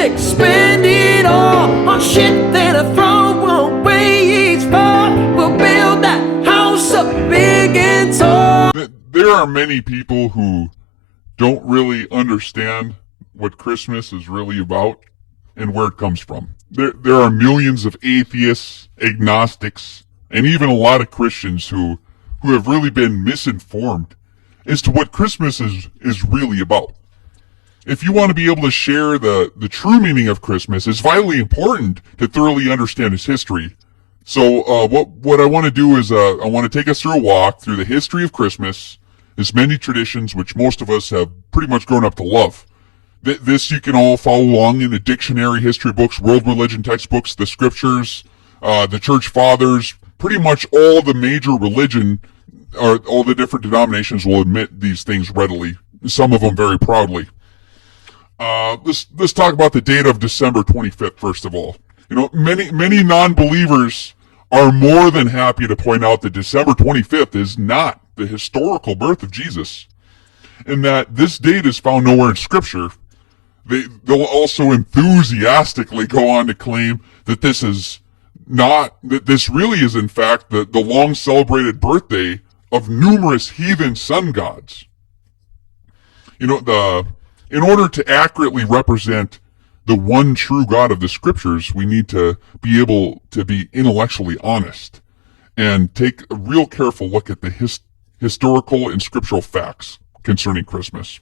chick, spend it all on shit that'll throw away each fall. We'll build that house up big and tall. There are many people who don't really understand what Christmas is really about and where it comes from. There are millions of atheists, agnostics, and even a lot of Christians who have really been misinformed as to what Christmas is really about. If you want to be able to share the true meaning of Christmas, it's vitally important to thoroughly understand its history. So what I want to do is I want to take us through a walk through the history of Christmas, its many traditions which most of us have pretty much grown up to love. This you can all follow along in the dictionary, history books, world religion textbooks, the scriptures, the church fathers. Pretty much all the major religion, or all the different denominations will admit these things readily, some of them very proudly. Let's talk about the date of December 25th, first of all. You know, many non-believers are more than happy to point out that December 25th is not the historical birth of Jesus, and that this date is found nowhere in Scripture. They'll also enthusiastically go on to claim that this really is in fact the long celebrated birthday of numerous heathen sun gods. You know, in order to accurately represent the one true God of the Scriptures, we need to be able to be intellectually honest and take a real careful look at the historical and scriptural facts concerning Christmas.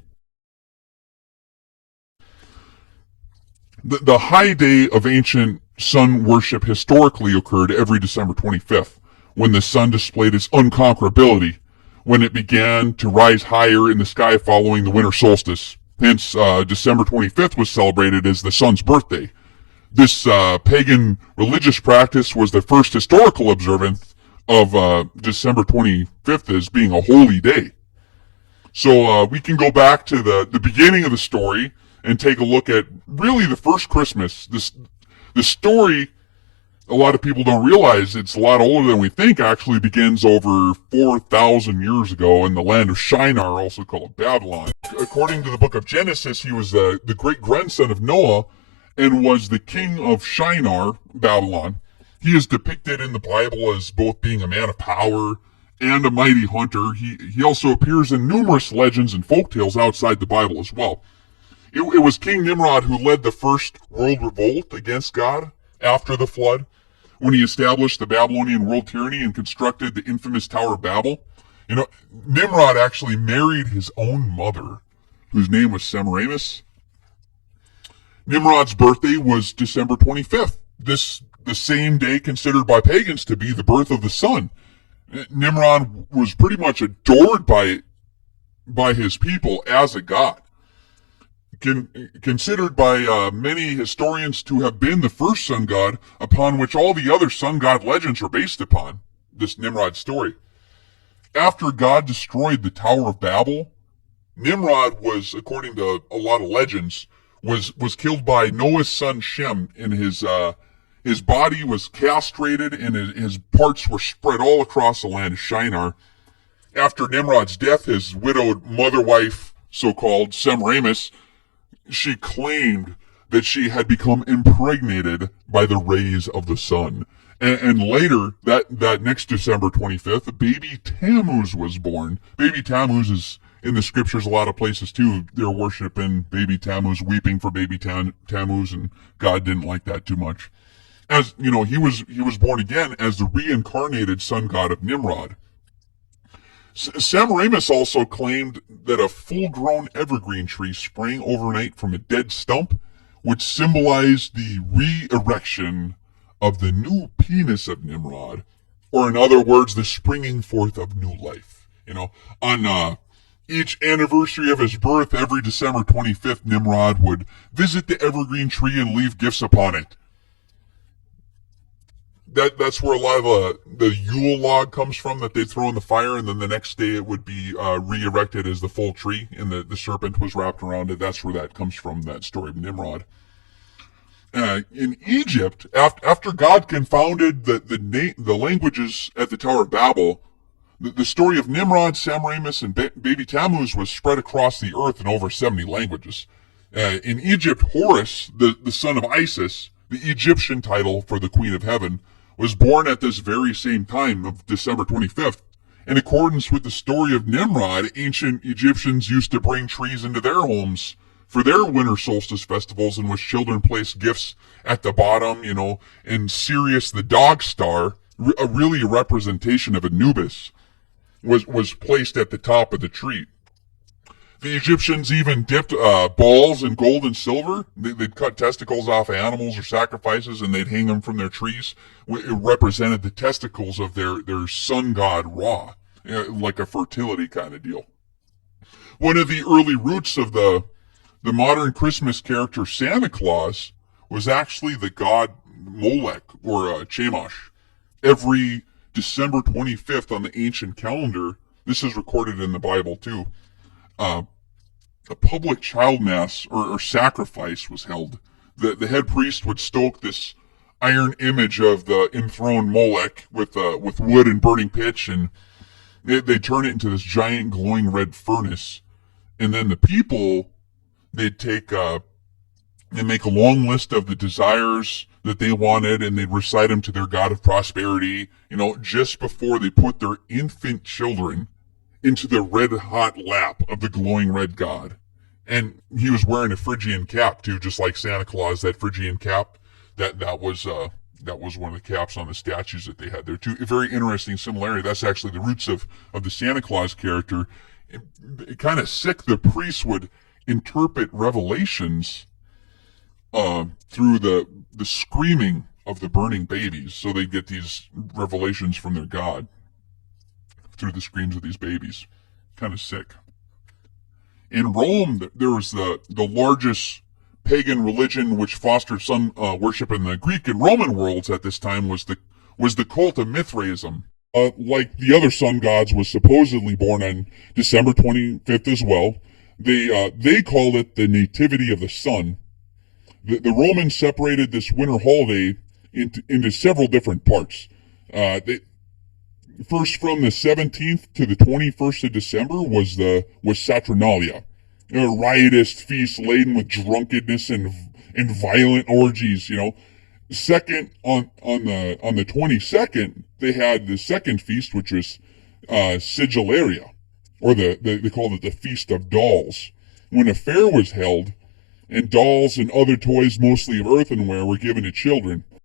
The high day of ancient sun worship historically occurred every December 25th, when the sun displayed its unconquerability, when it began to rise higher in the sky following the winter solstice. Hence, December 25th was celebrated as the sun's birthday. This pagan religious practice was the first historical observance of December 25th as being a holy day. So we can go back to the beginning of the story and take a look at really the first Christmas. The story, a lot of people don't realize it's a lot older than we think, actually begins over 4,000 years ago in the land of Shinar, also called Babylon. According to the book of Genesis, he was the great-grandson of Noah and was the king of Shinar, Babylon. He is depicted in the Bible as both being a man of power and a mighty hunter. He also appears in numerous legends and folktales outside the Bible as well. It was King Nimrod who led the first world revolt against God after the flood, when he established the Babylonian world tyranny and constructed the infamous Tower of Babel. You know, Nimrod actually married his own mother, whose name was Semiramis. Nimrod's birthday was December 25th, the same day considered by pagans to be the birth of the sun. Nimrod was pretty much adored by his people as a god. Considered by many historians to have been the first sun god upon which all the other sun god legends are based upon, this Nimrod story. After God destroyed the Tower of Babel, Nimrod was, according to a lot of legends, was killed by Noah's son Shem, and his body was castrated and his parts were spread all across the land of Shinar. After Nimrod's death, his widowed mother-wife, so-called Semiramis, she claimed that she had become impregnated by the rays of the sun. And later, that next December 25th, baby Tammuz was born. Baby Tammuz is in the scriptures a lot of places too. They're worshiping baby Tammuz, weeping for baby Tammuz, and God didn't like that too much. As you know, he was born again as the reincarnated sun god of Nimrod. Semiramis also claimed that a full-grown evergreen tree sprang overnight from a dead stump, which symbolized the re-erection of the new penis of Nimrod, or in other words, the springing forth of new life. You know, on each anniversary of his birth, every December 25th, Nimrod would visit the evergreen tree and leave gifts upon it. That's where a lot of the Yule log comes from that they throw in the fire, and then the next day it would be re-erected as the full tree, and the serpent was wrapped around it. That's where that comes from, that story of Nimrod. In Egypt, after God confounded the languages at the Tower of Babel, the story of Nimrod, Semiramis, and baby Tammuz was spread across the earth in over 70 languages. In Egypt, Horus, the son of Isis, the Egyptian title for the Queen of Heaven, was born at this very same time of December 25th. In accordance with the story of Nimrod, ancient Egyptians used to bring trees into their homes for their winter solstice festivals, in which children placed gifts at the bottom, and Sirius the dog star, really a representation of Anubis, was placed at the top of the tree. The Egyptians even dipped balls in gold and silver. They'd cut testicles off animals or sacrifices, and they'd hang them from their trees. It represented the testicles of their sun god Ra, like a fertility kind of deal. One of the early roots of the modern Christmas character Santa Claus was actually the god Molech, or Chemosh. Every December 25th on the ancient calendar, this is recorded in the Bible too, a public child mass or sacrifice was held. The head priest would stoke this iron image of the enthroned Molech with wood and burning pitch, and they'd turn it into this giant glowing red furnace. And then the people, they'd take and make a long list of the desires that they wanted, and they'd recite them to their god of prosperity, just before they put their infant children into the red-hot lap of the glowing red god. And he was wearing a Phrygian cap, too, just like Santa Claus, that Phrygian cap. That was one of the caps on the statues that they had there, too. A very interesting similarity. That's actually the roots of the Santa Claus character. Kind of sick, the priests would interpret revelations through the screaming of the burning babies. So they get these revelations from their god through the screams of these babies. Kind of sick. In Rome, there was the largest pagan religion which fostered sun worship in the Greek and Roman worlds at this time was the cult of Mythicism. Like the other sun gods, was supposedly born on December 25th as well. They called it the nativity of the sun. The Romans separated this winter holiday into several different parts. First, from the 17th to the 21st of December was Saturnalia, a riotous feast laden with drunkenness and violent orgies. Second, on the 22nd, they had the second feast, which was Sigillaria, or they called it the Feast of Dolls, when a fair was held, and dolls and other toys, mostly of earthenware, were given to children.